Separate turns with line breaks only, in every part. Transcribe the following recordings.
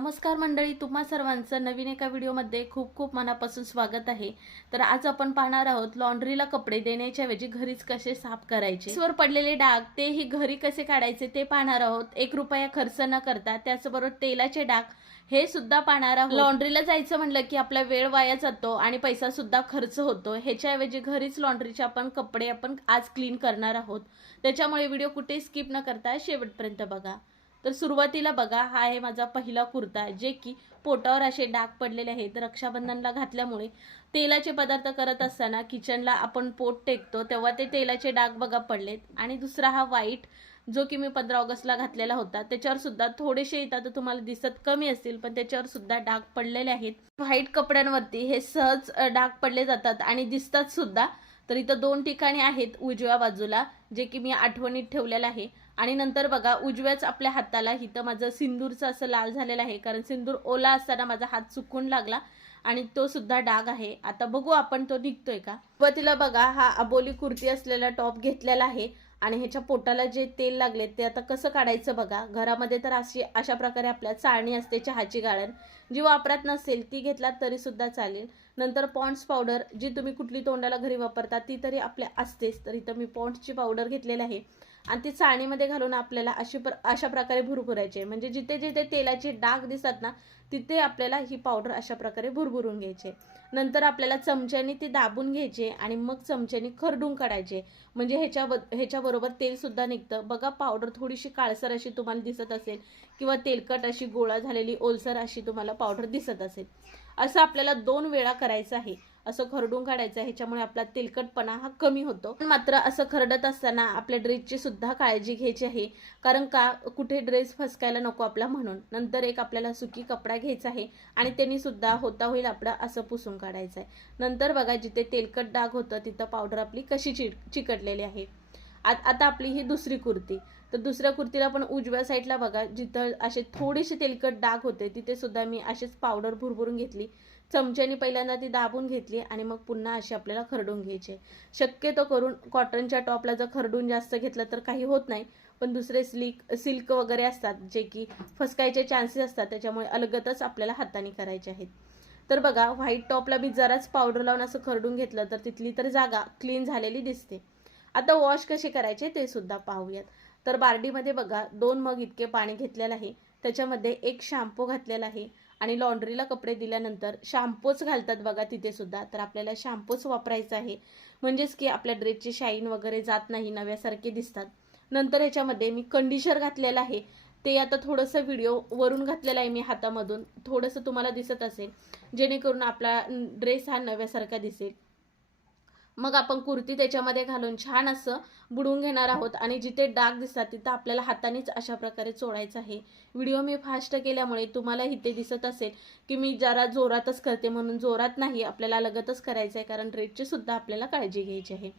नमस्कार मंडळी तुम्हा सर्वांचं नवीन एका व्हिडिओमध्ये खूप खूप मनापासून स्वागत आहे. तर आज आपण पाहणार आहोत लॉन्ड्रीला कपडे देण्याच्या ऐवजी घरीच कसे साफ करायचे? वर पडलेले डाग तेही घरी कसे काढायचे ते पाहणार आहोत. एक रुपया खर्च न करता त्याचबरोबर तेलाचे डाग हे सुद्धा पाहणार आहोत. लॉन्ड्रीला जायचं म्हणलं की आपला वेळ वाया जातो आणि पैसा सुद्धा खर्च होतो. ह्याच्याऐवजी घरीच लॉन्ड्रीचे आपण कपडे आपण आज क्लीन करणार आहोत. त्याच्यामुळे व्हिडिओ कुठे स्किप न करता शेवटपर्यंत बघा. तर सुरुवातीला बघा हा आहे माझा पहिला कुर्ता जे की पोटावर असे डाग पडलेले आहेत रक्षाबंधनला घातल्यामुळे. तेलाचे पदार्थ करत असताना किचनला आपण पोट टेकतो तेव्हा ते तेलाचे डाग बघा पडलेत. आणि दुसरा हा वाईट जो की मी पंधरा ऑगस्टला घातलेला होता. त्याच्यावर सुद्धा थोडेसे येतात तर तुम्हाला दिसत कमी असतील पण त्याच्यावर सुद्धा डाग पडलेले आहेत. व्हाईट कपड्यांवरती हे सहज डाग पडले जातात आणि दिसतात सुद्धा. तर इथं दोन ठिकाणी आहेत उजव्या बाजूला जे की मी आठवणीत ठेवलेलं आहे. आणि नंतर बघा उजव्याच आपल्या हाताला इथं माझं सिंदूरचं असं लाल झालेलं आहे कारण सिंदूर ओला असताना माझा हात चुकून लागला आणि तो सुद्धा डाग आहे. आता बघू आपण तो निघतोय का? व तिला बघा हा अबोली कुर्ती असलेला टॉप घेतलेला आहे आणि ह्याच्या पोटाला जे तेल लागले ते आता कसं काढायचं बघा? घरामध्ये तर अशी अशा प्रकारे आपल्या चाळणी असते चहाची गाळण. जी वापरात नसेल ती घेतलात तरी सुद्धा चालेल. नंतर पॉन्ड्स पावडर जी तुम्ही कुठली तोंडाला घरी वापरता ती तरी आपल्या असतेच. तर इथं मी पॉन्ड्सची पावडर घेतलेली आहे. आणि ती चाळणीमध्ये घालून आपल्याला अशी प्र अशा प्रकारे भुरभुरायची. म्हणजे जिथे जिथे तेलाचे डाग दिसतात ना तिथे आपल्याला ही पावडर अशा प्रकारे भुरभुरून घ्यायचे. नंतर आपल्याला चमच्याने ती दाबून घ्यायचे आणि मग चमच्याने खरडून काढायचे. म्हणजे ह्याच्या ह्याच्याबरोबर तेलसुद्धा निघतं. बघा पावडर थोडीशी काळसर अशी तुम्हाला दिसत असेल किंवा तेलकट अशी गोळा झालेली ओलसर अशी तुम्हाला पावडर दिसत असेल. असं आपल्याला दोन वेळा करायचं आहे. असं खरडून काढायचं आहे ह्याच्यामुळे आपला तेलकटपणा हा कमी होतो. पण मात्र असं खरडत असताना आपल्या ड्रेसची सुद्धा काळजी घ्यायची आहे. कारण का कुठे ड्रेस फसकायला नको आपला म्हणून. नंतर एक आपल्याला सुकी कपडा घ्यायचा आहे आणि त्यांनी सुद्धा होता होईल आपला असं पुसून काढायचं आहे नंतर बघा जिथे तेलकट डाग होतं तिथं पावडर आपली कशी चिक चिकटलेली आहे. आत- आता आपली ही दुसरी कुर्ती. तर दुसऱ्या कुर्तीला पण उजव्या साईडला बघा जिथं असे थोडेसे तेलकट डाग होते तिथे सुद्धा मी असेच पावडर भुरभुरून घेतली. चमच्याने पहिल्यांदा ती दाबून घेतली आणि मग पुन्हा अशी आपल्याला खरडून घ्यायचे. शक्यतो करून कॉटनच्या टॉपला जर खरडून जास्त घेतलं तर काही होत नाही. पण दुसरे स्लिक सिल्क वगैरे असतात जे की फसकायचे चान्सेस असतात त्याच्यामुळे अलगतच आपल्याला हाताने करायचे आहेत. तर बघा व्हाईट टॉपला मी जराच पावडर लावून असं खरडून घेतलं तर तिथली तर जागा क्लीन झालेली दिसते. आता वॉश कसे करायचे ते सुद्धा पाहूयात. तर बार्डीमध्ये बघा दोन मग इतके पाणी घेतलेलं आहे. त्याच्यामध्ये एक शॅम्पू घातलेला आहे. आणि लॉन्ड्रीला कपडे दिल्यानंतर शॅम्पूच घालतात बघा तिथे सुद्धा. तर आपल्याला शॅम्पूच वापरायचा आहे. म्हणजेच की आपल्या ड्रेसची शाईन वगैरे जात नाही नव्यासारखे दिसतात. नंतर ह्याच्यामध्ये मी कंडिशनर घातलेलं आहे. ते आता थोडंसं व्हिडिओ वरून घातलेलं आहे मी हातामधून. थोडंसं तुम्हाला दिसत असेल. जेणेकरून आपला ड्रेस हा नव्यासारखा दिसेल. मग आपण कुर्ती त्याच्यामध्ये घालून छान असं बुडवून घेणार आहोत. आणि जिथे डाग दिसतात तिथं आपल्याला हातानेच अशा प्रकारे चोळायचं आहे. व्हिडिओ मी फास्ट केल्यामुळे तुम्हाला इथे दिसत असेल की मी जरा जोरातच करते म्हणून जोरात नाही आपल्याला लगतच करायचं आहे कारण रेटची सुद्धा आपल्याला काळजी घ्यायची आहे.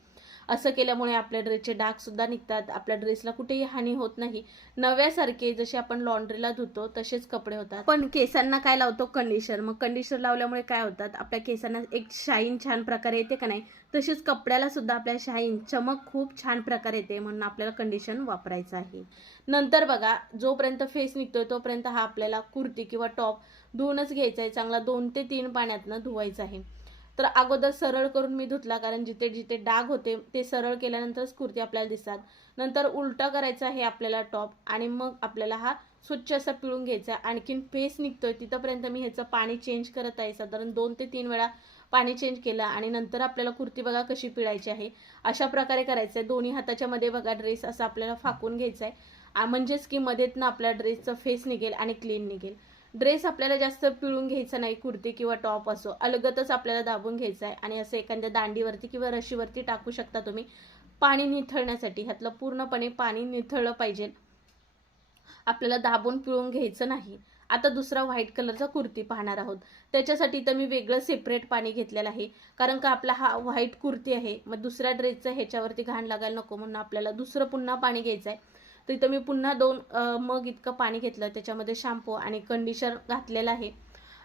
असं केल्यामुळे आपल्या ड्रेसचे डाग सुद्धा निघतात. आपल्या ड्रेसला कुठेही हानी होत नाही. नव्यासारखे जसे आपण लॉन्ड्रीला धुतो तसेच कपडे होतात. पण केसांना काय लावतो? कंडिशनर मग कंडिशनर लावल्यामुळे काय होतात? आपल्या केसांना एक शाईन छान प्रकारे येते का नाही? तसेच कपड्याला सुद्धा आपल्या शाईन चमक खूप छान प्रकारे येते म्हणून आपल्याला कंडिशन वापरायचं आहे. नंतर बघा जोपर्यंत फेस निघतोय तोपर्यंत हा आपल्याला कुर्ती किंवा टॉप धुवूनच घ्यायचा आहे. चांगला दोन ते तीन पाण्यातनं धुवायचा आहे. तर अगोदर सरळ करून मी धुतला कारण जिथे जिथे डाग होते ते सरळ केल्यानंतरच कुर्ती आपल्याला दिसतात. नंतर उलटा करायचा आहे आपल्याला टॉप आणि मग आपल्याला हा स्वच्छ असा पिळून घ्यायचा. आणखीन फेस निघतोय तिथंपर्यंत मी ह्याचं पाणी चेंज करत आहे. साधारण दोन ते तीन वेळा पाणी चेंज केलं आणि नंतर आपल्याला कुर्ती बघा कशी पिळायची आहे. अशा प्रकारे करायचं आहे. दोन्ही हाताच्या मध्ये बघा ड्रेस असा आपल्याला फाकून घ्यायचा आहे. म्हणजेच की मध्येतनं आपल्या ड्रेसचं फेस निघेल आणि क्लीन निघेल. ड्रेस आपल्याला जास्त पिळून घ्यायचा नाही कुर्ती किंवा टॉप असो. अलगतच आपल्याला दाबून घ्यायचा आहे. आणि असं एखाद्या दांडीवरती किंवा रशीवरती टाकू शकता तुम्ही पाणी निथळण्यासाठी. ह्यातलं पूर्णपणे पाणी निथळलं पाहिजे. आपल्याला दाबून पिळून घ्यायचं नाही. आता दुसरा व्हाईट कलरचा कुर्ती पाहणार आहोत. त्याच्यासाठी तर मी वेगळं सेपरेट पाणी घेतलेलं आहे. कारण का आपला हा व्हाईट कुर्ती आहे. मग दुसऱ्या ड्रेसचं ह्याच्यावरती घाण लागायला नको म्हणून आपल्याला दुसरं पुन्हा पाणी घ्यायचं आहे. तर इथं मी पुन्हा दोन मग इतकं पाणी घेतलं. त्याच्यामध्ये शॅम्पू आणि कंडिशनर घातलेलं आहे.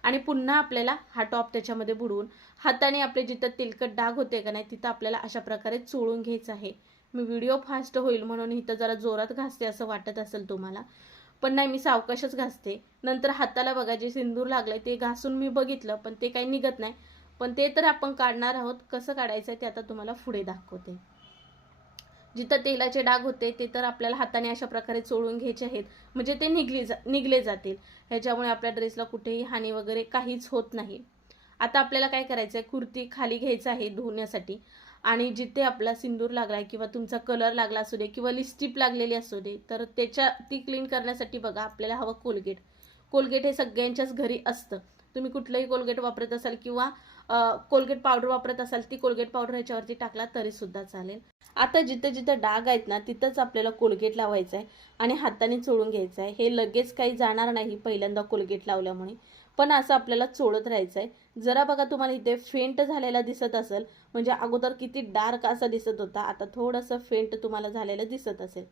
आणि पुन्हा आपल्याला हा टॉप त्याच्यामध्ये बुडवून हाताने आपले जिथं तेलकट डाग होते का नाही तिथं आपल्याला अशा प्रकारे चोळून घ्यायचं आहे. मी व्हिडिओ फास्ट होईल म्हणून इथं जरा जोरात घासते असं वाटत असेल तुम्हाला. पण नाही मी सावकाशच घासते. नंतर हाताला बघा जे सिंदूर लागलंय ते घासून मी बघितलं पण ते काही निघत नाही. पण ते तर आपण काढणार आहोत. कसं काढायचं आहे ते आता तुम्हाला पुढे दाखवते. जिथं तेलाचे डाग होते ते तर आपल्याला हाताने अशा प्रकारे चोळून घ्यायचे आहेत. म्हणजे ते निघले जा निघले जातील. ह्याच्यामुळे आपल्या ड्रेसला कुठेही हानी वगैरे काहीच होत नाही. आता आपल्याला काय करायचं आहे कुर्ती खाली घ्यायचं आहे धुण्यासाठी. आणि जिथे आपला सिंदूर लागला किंवा तुमचा कलर लागला असू दे किंवा लिस्टिप लागलेली असू दे तर त्याच्या ती क्लीन करण्यासाठी बघा आपल्याला हवं कोलगेट कोलगेट हे सगळ्यांच्याच घरी असतं. तुम्ही कुठलंही कोलगेट वापरत असाल किंवा कोलगेट पावडर वापरत असाल ती कोलगेट पावडर ह्याच्यावरती टाकला तरी सुद्धा चालेल. आता जिथं जिथं डाग आहेत ना तिथंच आपल्याला कोलगेट लावायचं आहे आणि हाताने चोळून घ्यायचं आहे हे लगेच काही जाणार नाही पहिल्यांदा कोलगेट लावल्यामुळे. पण असं आपल्याला चोळत राहायचं आहे जरा बघा तुम्हाला इथे फेंट झालेला दिसत असेल म्हणजे अगोदर किती डार्क असा दिसत होता आता थोडंसं फेंट तुम्हाला झालेलं दिसत असेल.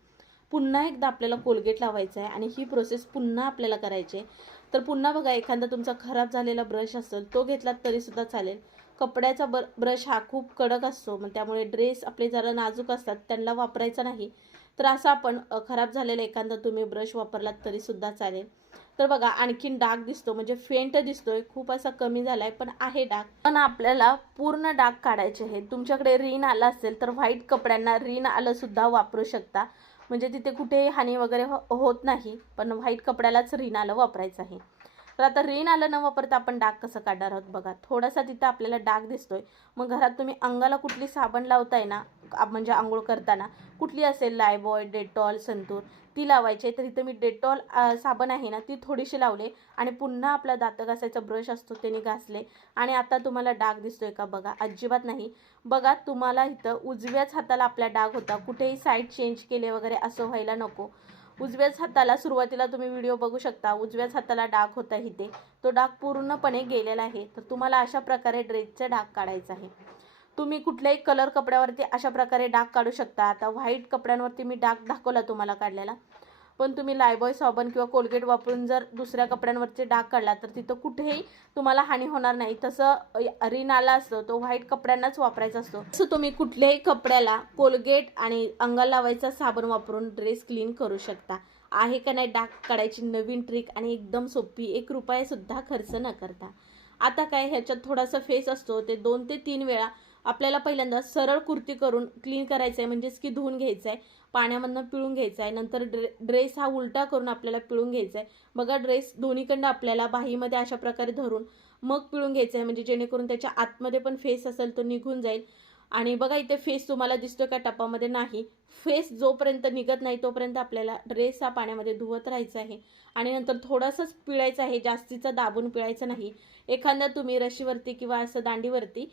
पुन्हा एकदा आपल्याला कोलगेट लावायचं आहे आणि ही प्रोसेस पुन्हा आपल्याला करायची आहे तर पुन्हा बघा एखादा तुमचा खराब झालेला ब्रश असेल तो घेतलात तरीसुद्धा चालेल. कपड्याचा ब ब्रश हा खूप कडक असतो मग त्यामुळे ड्रेस आपले जरा नाजूक असतात त्यांना वापरायचा नाही. तर असा आपण खराब झालेला एखादा तुम्ही ब्रश वापरलात तरीसुद्धा चालेल. तर बघा आणखीन डाग दिसतो म्हणजे फेंट दिसतोय खूप असा कमी झालाय पण आहे डाग. पण आपल्याला पूर्ण डाग काढायचे आहेत. तुमच्याकडे रिन आला असेल तर व्हाईट कपड्यांना रिन आलं सुद्धा वापरू शकता. म्हणजे तिथे कुठेही हानी वगैरे हो होत नाही पण व्हाईट कपड्यालाच रीन आलं वापरायचं आहे. तर आता रीन आलं न वापरता आपण डाग कसं काढणार आहोत बघा. थोडासा तिथं आपल्याला डाग दिसतोय. मग घरात तुम्ही अंगाला कुठली साबण लावताय ना म्हणजे आंघोळ करताना कुठली असेल लायबॉय डेटॉल संतूर ती लावायची तर इथं मी डेटॉल साबण आहे ना ती थोडीशी लावले आणि पुन्हा आपला दात घासायचा ब्रश असतो त्याने घासले. आणि आता तुम्हाला डाग दिसतोय का बघा? अजिबात नाही. बघा तुम्हाला इथं उजव्याच हाताला आपला डाग होता. कुठेही साईड चेंज केले वगैरे असं व्हायला नको. उजव्याच हाताला सुरुवातीला तुम्ही व्हिडिओ बघू शकता. उजव्याच हाताला डाग होता इथे. तो डाग पूर्णपणे गेलेला आहे. तर तुम्हाला अशा प्रकारे ड्रेसचा डाग काढायचा आहे. तुम्ही कुठल्याही कलर कपड्यावरती अशा प्रकारे डाग काढू शकता. आता व्हाईट कपड्यांवरती मी डाग दाखवला तुम्हाला काढलेला. पण तुम्ही लायबॉय साबण किंवा कोलगेट वापरून जर दुसऱ्या कपड्यांवरचे डाग काढला तर तिथं कुठेही तुम्हाला हानी होणार नाही. तसं रिन आला असतो तो व्हाईट कपड्यांनाच वापरायचा असतो. तसं तुम्ही कुठल्याही कपड्याला कोलगेट आणि अंगाला लावायचा साबण वापरून ड्रेस क्लीन करू शकता. आहे का नाही डाग काढायची नवीन ट्रिक आणि एकदम सोपी एक रुपयासुद्धा खर्च न करता. आता काय ह्याच्यात थोडासा फेस असतो ते दोन ते तीन वेळा आपल्याला पहिल्यांदा सरळ कुर्ती करून क्लीन करायचं आहे म्हणजेच की धुवून घ्यायचं आहे पाण्यामधनं पिळून घ्यायचा आहे नंतर ड्रे ड्रेस हा उलटा करून आपल्याला पिळून घ्यायचा आहे बघा ड्रेस दोन्हीकडनं आपल्याला बाहीमध्ये अशा प्रकारे धरून मग पिळून घ्यायचं आहे म्हणजे जेणेकरून त्याच्या आतमध्ये पण फेस असेल तो निघून जाईल. आणि बघा इथे फेस तुम्हाला दिसतो का टपामध्ये? नाही. फेस जोपर्यंत निघत नाही तोपर्यंत आपल्याला ड्रेस हा पाण्यामध्ये धुवत राहायचा आहे. आणि नंतर थोडंसंच पिळायचं आहे जास्तीचा दाबून पिळायचं नाही. एखाद्या तुम्ही रशीवरती किंवा असं दांडीवरती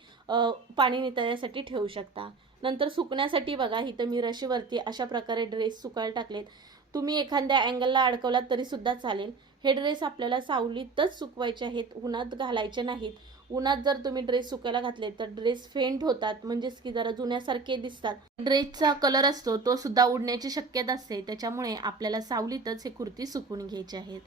पाणी नितळण्यासाठी ठेवू शकता. नंतर सुकण्यासाठी बघा इथं मी रशीवरती अशा प्रकारे ड्रेस सुकायला टाकलेत. तुम्ही एखाद्या अँगलला अडकवलात तरीसुद्धा चालेल. हे ड्रेस आपल्याला सावलीतच सुकवायचे आहेत उन्हात घालायचे नाहीत. उन्हात जर तुम्ही ड्रेस सुकायला घातले तर ड्रेस फेंट होतात. म्हणजेच की जरा जुन्यासारखे दिसतात. ड्रेसचा कलर असतो तो सुद्धा उडण्याची शक्यता असते. त्याच्यामुळे आपल्याला सावलीतच हे कुर्ती सुकून घ्यायचे आहेत.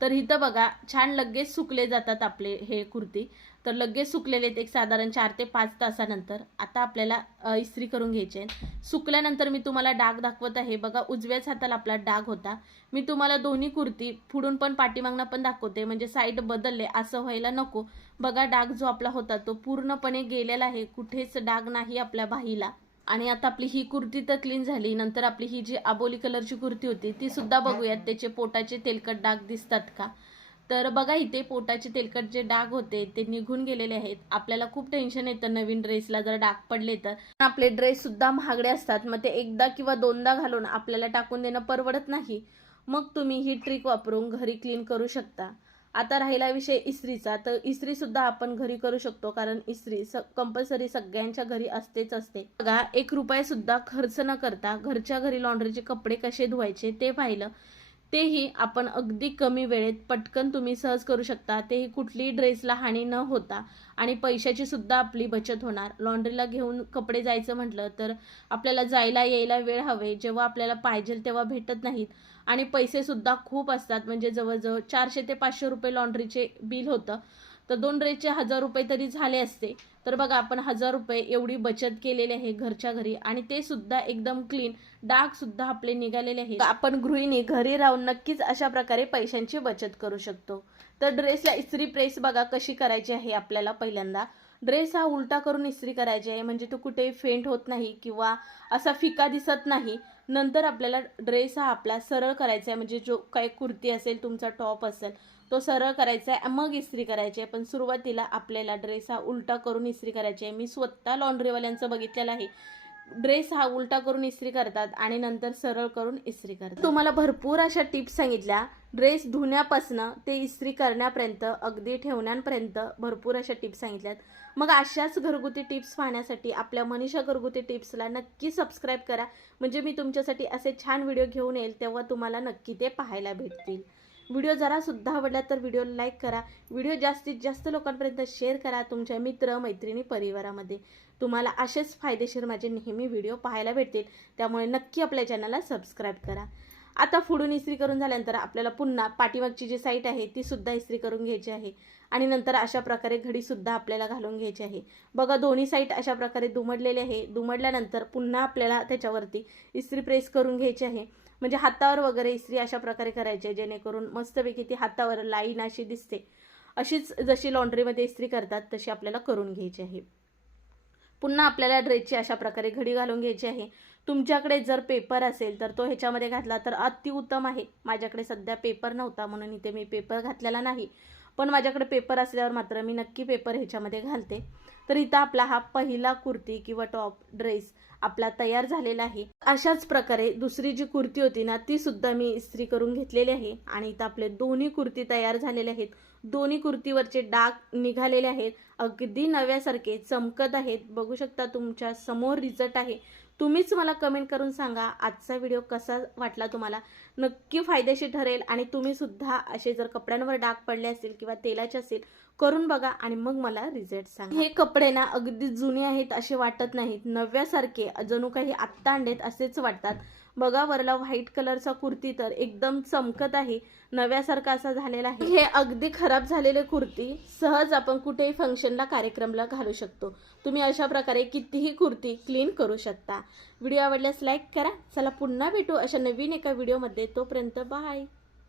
तर इथं बघा छान लगेच सुकले जातात आपले हे कुर्ती. तर लगेच सुकलेले आहेत एक साधारण चार ते पाच तासानंतर. आता आपल्याला इस्त्री करून घ्यायचे आहेत. सुकल्यानंतर मी तुम्हाला डाग दाखवत आहे. बघा उजव्याच हाताला आपला डाग होता. मी तुम्हाला दोन्ही कुर्ती पुढून पण पाठीमागनं पण दाखवते. म्हणजे साईड बदलले असं व्हायला नको. बघा डाग जो आपला होता तो पूर्णपणे गेलेला आहे. कुठेच डाग नाही आपल्या बाहीला. आणि आता आपली ही कुर्ती तर क्लीन झाली. नंतर आपली ही जी आबोली कलरची कुर्ती होती ती सुद्धा बघूयात. त्याचे पोटाचे तेलकट डाग दिसतात का? तर बघा इथे पोटाचे तेलकट जे डाग होते ते निघून गेलेले आहेत. आपल्याला खूप टेन्शन येतं नवीन ड्रेसला जर डाग पडले तर. आपले ड्रेस सुद्धा महागडे असतात. मग ते एकदा किंवा दोनदा घालून आपल्याला टाकून देणं परवडत नाही. मग तुम्ही ही ट्रिक वापरून घरी क्लीन करू शकता. आता राहिला विषय इस्त्रीचा. तर इस्त्री सुद्धा आपण घरी करू शकतो कारण इस्त्री स कंपल्सरी सगळ्यांच्या घरी असतेच असते. बघा एक रुपये सुद्धा खर्च न करता घरच्या घरी लॉन्ड्रीचे कपडे कसे धुवायचे ते पाहिलं. तेही आपण अगदी कमी वेळेत पटकन तुम्ही सहज करू शकता. तेही कुठलीही ड्रेसला हानी न होता. आणि पैशाची सुद्धा आपली बचत होणार. लॉन्ड्रीला घेऊन कपडे जायचं म्हटलं तर आपल्याला जायला यायला वेळ हवे. जेव्हा आपल्याला पाहिजे तेव्हा भेटत नाहीत. आणि पैसे सुद्धा खूप असतात. म्हणजे जवळजवळ चारशे ते पाचशे रुपये लॉन्ड्रीचे बिल होतं. तर दोन ड्रेसचे हजार रुपये तरी झाले असते. तर बघा आपण हजार रुपये एवढी बचत केलेली आहे घरच्या घरी आणि ते सुद्धा एकदम क्लीन डाग सुद्धा आपले निघालेले आहे आपण गृहिणी घरी राहून नक्कीच अशा प्रकारे पैशांची बचत करू शकतो. तर ड्रेसला इस्त्री प्रेस बघा कशी करायची आहे आपल्याला पहिल्यांदा. ड्रेस हा उलटा करून इस्त्री करायची आहे म्हणजे तो कुठे फेंट होत नाही किंवा असा फिका दिसत नाही. नंतर आपल्याला ड्रेस हा आपला सरळ करायचा आहे म्हणजे जो काही कुर्ती असेल तुमचा टॉप असेल तो सरळ करायचा आहे मग इस्त्री करायची आहे पण सुरुवातीला आपल्याला ड्रेस हा उलटा करून इस्त्री करायची आहे मी स्वतः लॉन्ड्रीवाल्यांचं बघितलेलं आहे. ड्रेस हा उलटा करून इस्त्री करतात आणि नंतर सरळ करून इस्त्री करतात. तुम्हाला भरपूर अशा टिप्स सांगितल्या. ड्रेस धुण्यापासनं ते इस्त्री करण्यापर्यंत अगदी ठेवण्यापर्यंत भरपूर अशा टिप्स सांगितल्यात. मग अशाच घरगुती टिप्स पाहण्यासाठी आपल्या मनीषा घरगुती टिप्सला नक्की सबस्क्राईब करा. म्हणजे मी तुमच्यासाठी असे छान व्हिडिओ घेऊन येईल तेव्हा तुम्हाला नक्की ते पाहायला भेटतील. व्हिडिओ जरासुद्धा आवडला तर व्हिडिओला लाईक करा. व्हिडिओ जास्तीत जास्त लोकांपर्यंत शेअर करा तुमच्या मित्र मैत्रिणी परिवारामध्ये. तुम्हाला असेच फायदेशीर माझे नेहमी व्हिडिओ पाहायला भेटतील. त्यामुळे नक्की आपल्या चॅनलला सबस्क्राईब करा. आता पुढून इस्त्री करून झाल्यानंतर आपल्याला पुन्हा पाठीमागची जी साईट आहे ती सुद्धा इस्त्री करून घ्यायची आहे. आणि नंतर अशा प्रकारे घडीसुद्धा आपल्याला घालून घ्यायची आहे. बघा दोन्ही साईट अशा प्रकारे दुमडलेले आहे. दुमडल्यानंतर पुन्हा आपल्याला त्याच्यावरती इस्त्री प्रेस करून घ्यायची आहे. म्हणजे हातावर वगैरे इस्त्री अशा प्रकारे करायची जेणेकरून मस्तपैकी ती हातावर लाईन अशी दिसते. अशीच जशी लॉन्ड्रीमध्ये इस्त्री करतात तशी आपल्याला करून घ्यायची आहे. पुन्हा आपल्याला ड्रेसची अशा प्रकारे घडी घालून घ्यायची आहे. तुमच्याकडे जर पेपर असेल तर तो ह्याच्यामध्ये घातला तर अतिउत्तम आहे. माझ्याकडे सध्या पेपर नव्हता म्हणून इथे मी पेपर घातलेला नाही. पण माझ्याकडे पेपर असल्यावर मात्र मी नक्की पेपर ह्याच्यामध्ये घालते. तर इथं आपला हा पहिला कुर्ती किंवा टॉप ड्रेस आपला तयार झालेला आहे. अशाच प्रकारे दुसरी जी कुर्ती होती ना ती सुद्धा मी इस्त्री करून घेतलेली आहे. आणि इथं आपले दोन्ही कुर्ती तयार झालेले आहेत. दोन्ही कुर्तीवरचे डाग निघालेले आहेत. अगदी नव्यासारखे चमकत आहेत. बघू शकता तुमच्यासमोर रिझल्ट आहे. तुम्हीच मला कमेंट करून सांगा आजचा व्हिडिओ कसा वाटला तुम्हाला? नक्की फायदेशीर ठरेल आणि तुम्ही सुद्धा असे जर कपड्यांवर डाग पडले असतील किंवा तेलाचे असेल करून बघा आणि मग मला रिझल्ट सांगा. हे कपडे ना अगदी जुने आहेत असे वाटत नाहीत. नव्यासारखे जणू काही आत्ता आणलेत असेच वाटतात. बघा वरला व्हाईट कलरचा कुर्ती तर एकदम चमकत आहे. नव्यासारखा असा झालेला आहे. हे अगदी खराब झालेले कुर्ती सहज आपण कुठेही फंक्शनला कार्यक्रमला घालू शकतो. तुम्ही अशा प्रकारे कितीही कुर्ती क्लीन करू शकता. व्हिडिओ आवडल्यास लाईक करा. चला पुन्हा भेटू अशा नवीन एका व्हिडिओमध्ये तोपर्यंत बाय